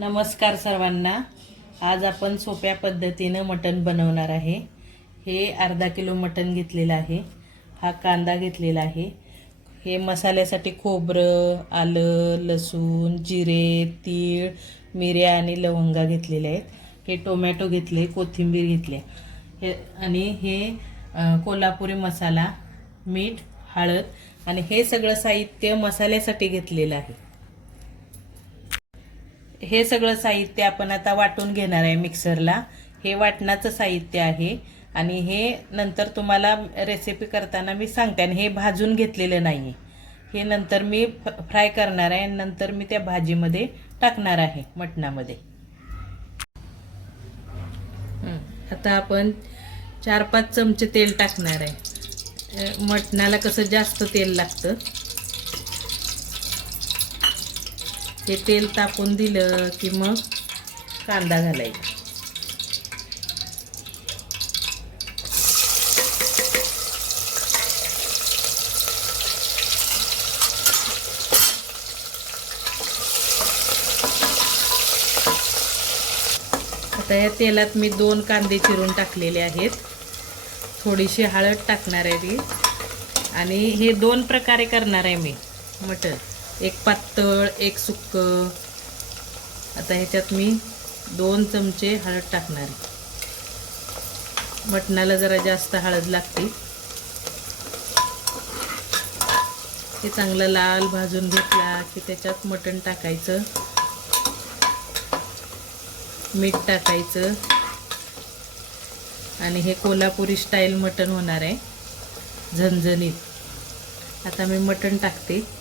नमस्कार सर्वांना. आज आपण सोप्या पद्धतीनं मटण बनवणार आहे. हे अर्धा किलो मटण घेतलेलं आहे. हा कांदा घेतलेला आहे. हे मसाल्यासाठी खोबरं आलं लसूण जिरे तीळ मिऱ्या आणि लवंगा घेतलेले आहेत. हे टोमॅटो घेतले कोथिंबीर घेतले. हे आणि हे कोल्हापुरी मसाला मीठ हळद आणि हे सगळं साहित्य मसाल्यासाठी घेतलेलं आहे. हे सगळं साहित्य आपण आता वाटून घेणार आहे मिक्सरला. हे वाटणाचं साहित्य आहे. आणि हे नंतर तुम्हाला रेसिपी करताना मी सांगते. आणि हे भाजून घेतलेलं नाही आहे हे नंतर मी फ- फ्राय करणार आहे. नंतर मी त्या भाजीमध्ये टाकणार आहे मटणामध्ये. आता आपण चार पाच चमचे तेल टाकणार आहे. मटणाला कसं जास्त तेल लागतं? हे तेल तापून दिलं की मग कांदा घालायचा. आता या तेलात मी दोन कांदे चिरून टाकलेले आहेत. थोडीशी हळद टाकणार आहे ती आणि हे दोन प्रकारे करणार आहे मी मटण एक पातळ एक सुक्क. आता ह्याच्यात मी दोन चमचे हळद टाकणार आहे. मटणाला जरा जास्त हळद लागते. हे चांगलं लाल भाजून घेतला की त्याच्यात मटण टाकायचं. मीठ टाकायचं. आणि हे कोल्हापुरी स्टाईल मटण होणार आहे. झणझणीत. आता मी मटण टाकते.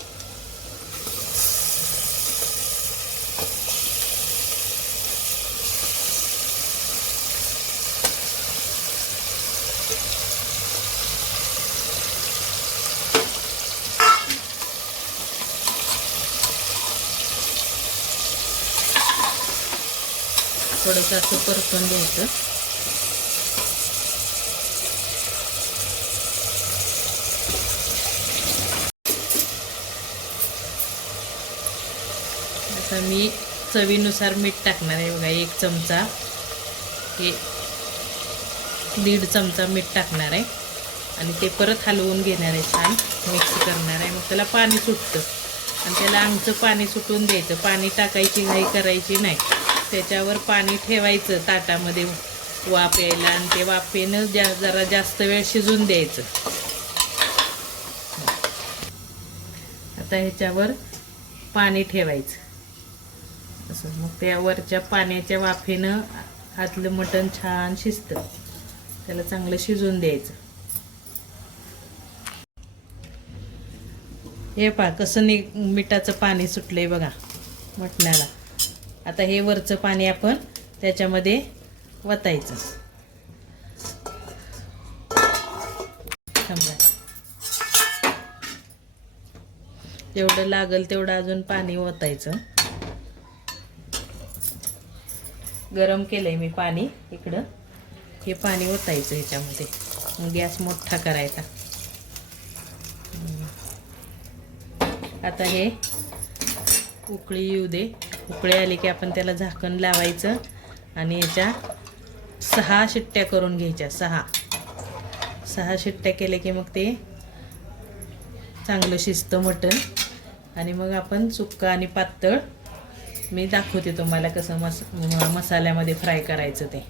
थोडंसं असं परतून घ्यायचं. आता मी चवीनुसार मीठ टाकणार आहे बघा एक चमचा. हे दीड चमचा मीठ टाकणार आहे. आणि ते परत हलवून घेणार आहे छान मिक्स करणार आहे. मग त्याला पाणी सुटतं. आणि त्याला आमचं पाणी सुटून द्यायचं. पाणी टाकायची घाई करायची नाही. त्याच्यावर पाणी ठेवायचं ताटामध्ये वाफ यायला आणि ते वाफेनं जा जरा जास्त वेळ शिजून द्यायचं. आता ह्याच्यावर पाणी ठेवायचं. असं मग त्यावरच्या पाण्याच्या वाफेनं आतलं मटण छान शिजतं. त्याला चांगलं शिजून द्यायचं. हे पहा कसं नि मिठाचं पाणी सुटलंय बघा मटणाला. आता हे वरचं पाणी आपण त्याच्यामध्ये वतायचं. थांबा. जेवढं लागल तेवढं अजून पाणी ओतायचं गरम केलंय मी पाणी इकडं. हे पाणी ओतायचं ह्याच्यामध्ये. मग गॅस मोठा करायचा. आता हे उकळी येऊ दे. उकळे आले की आपण त्याला झाकण लावायचं आणि याच्या सहा शिट्ट्या करून घ्यायच्या सहा. सहा शिट्ट्या केल्या की मग ते चांगलं शिजतं मटण. आणि मग आपण सुक्का आणि पातळ मी दाखवते तुम्हाला कसं मस मसाल्यामध्ये फ्राय करायचं ते.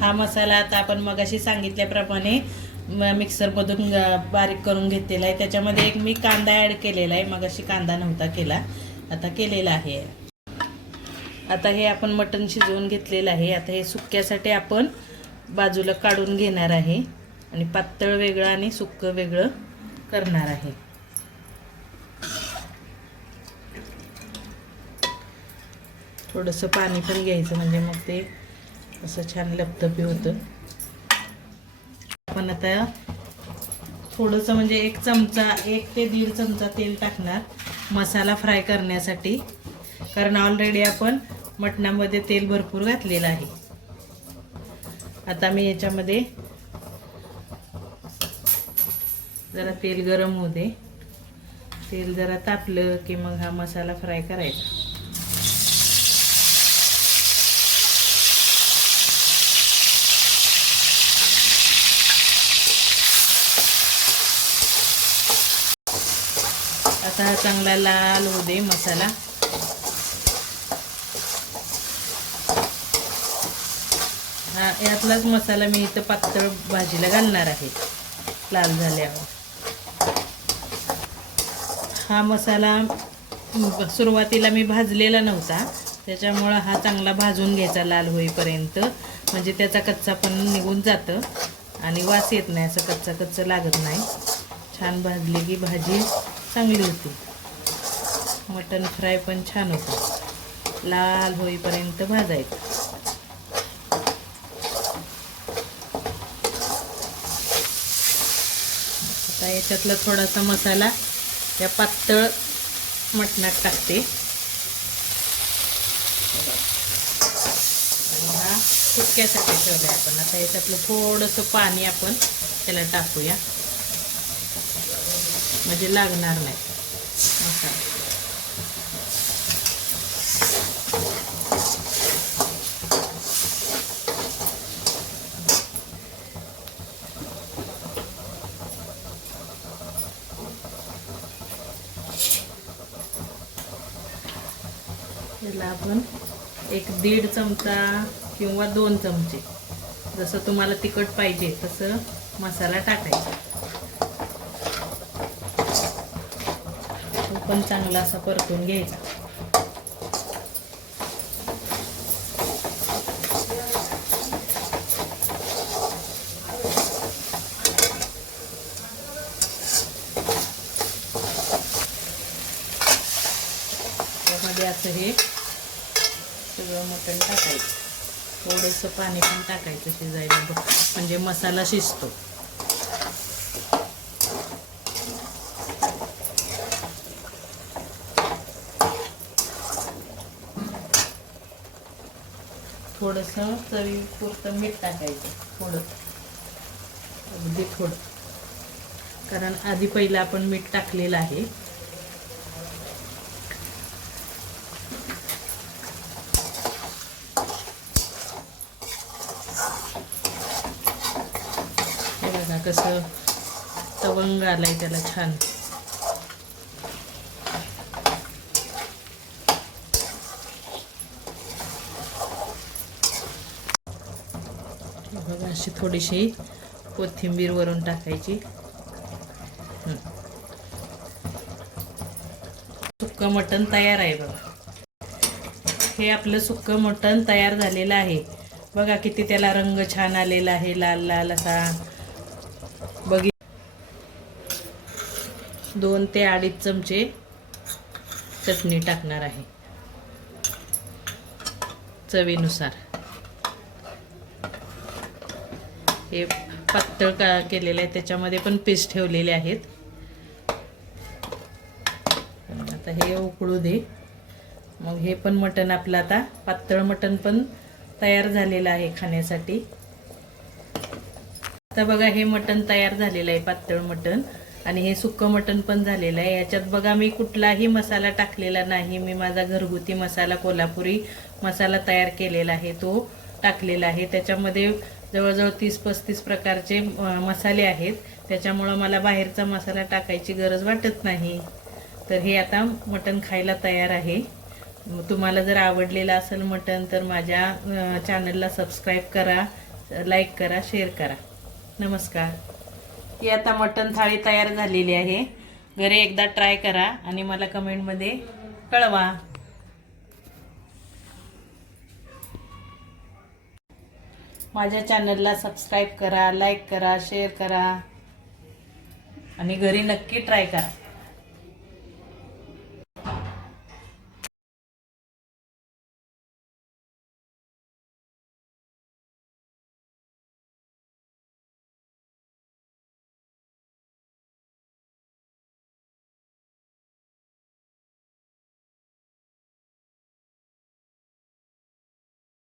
हा मसाला आता आपण मगाशी सांगितल्याप्रमाणे मिक्सर मिक्सरमधून बारीक करून घेतलेला आहे. त्याच्यामध्ये एक मी कांदा ॲड केलेला आहे. मगाशी कांदा नव्हता केला. आता केलेला आहे. आता हे आपण मटण शिजवून घेतलेलं आहे. आता हे सुक्यासाठी आपण बाजूला काढून घेणार आहे. आणि पातळ वेगळं आणि सुक्कं वेगळं करणार आहे. थोडंसं पाणी पण घ्यायचं. म्हणजे मग ते असं छान लपतपी होतं. आपण आता थोडंसं म्हणजे एक चमचा एक ते दीड चमचा तेल टाकणार मसाला फ्राय करण्यासाठी. कारण ऑलरेडी आपण मटणामध्ये तेल भरपूर घातलेलं आहे. आता मी याच्यामध्ये जरा तेल गरम होऊ दे. तेल जरा तापलं की मग हा मसाला फ्राय करायचा. आता हा चांगला लाल होऊ दे मसाला. हा यातलाच मसाला मी इथं पातळ भाजीला घालणार आहे लाल झाल्यावर. हा मसाला सुरुवातीला मी भाजलेला नव्हता त्याच्यामुळं हा चांगला भाजून घ्यायचा लाल होईपर्यंत. म्हणजे त्याचा कच्चा पण निघून जातं आणि वास येत नाही असं कच्चा कच्चा लागत नाही. छान भाजली की भाजी चांगली होती. मटन फ्राय पण छान होतं. लाल होईपर्यंत भाजायचं. आता याच्यातला थोडासा मसाला या पातळ मटणात टाकते. आणि हा सुक्यासाठी ठेवलाय आपण. आता याच्यातलं थोडंसं पाणी आपण त्याला टाकूया. म्हणजे लागणार नाही. मसाला त्याला आपण एक दीड चमचा किंवा दोन चमचे. जसं तुम्हाला तिखट पाहिजे तसं मसाला टाकायचा. आपण पण चांगला असा परतून घ्यायचा. त्यामध्ये असं हे सगळं मटण टाकायचं. थोडंसं पाणी पण टाकायचं शिजायला म्हणजे मसाला शिजतो. थोडंसं चवीपुरतं मीठ टाकायचं थोडं. अगदी थोडं. कारण आधी पहिलं आपण मीठ टाकलेलं आहे. हे बघा कसं तवंग आलाय त्याला छान हे बघा अशी थोडीशी कोथिंबीर वरून टाकायची. सुक्कं मटण तयार आहे बघा. हे आपलं सुक्कं मटण तयार झालेलं आहे. बघा किती त्याला रंग छान आलेला आहे लाल लाल असा. बघी. दोन ते अडीच चमचे चटणी टाकणार आहे. चवीनुसार. हे पातळ का केलेलं आहे त्याच्यामध्ये पण पीस ठेवलेले आहेत. आता हे उकळू दे. मग हे पण मटण आपलं आता पातळ मटण पण तयार झालेलं आहे खाण्यासाठी. आता बघा हे मटण तयार झालेलं आहे पातळ मटण. आणि हे सुक्कं मटण पण झालेलं आहे. याच्यात बघा मी कुठलाही मसाला टाकलेला नाही. मी माझा घरगुती मसाला कोल्हापुरी मसाला तयार केलेला आहे तो टाकलेला आहे. त्याच्यामध्ये जवळजवळ तीस पस्तीस प्रकारचे मसाले आहेत. त्याच्यामुळं मला बाहेरचा मसाला टाकायची गरज वाटत नाही. तर हे आता मटण खायला तयार आहे. तुम्हाला जर आवडलेलं असेल मटण तर माझ्या चॅनलला सबस्क्राईब करा लाईक करा शेअर करा. नमस्कार. ही आता मटण थाळी तयार झालेली आहे. घरी एकदा ट्राय करा आणि मला कमेंटमध्ये कळवा. माझ्या चॅनलला सबस्क्राईब करा लाईक करा शेअर करा. आणि घरी नक्की ट्राय करा.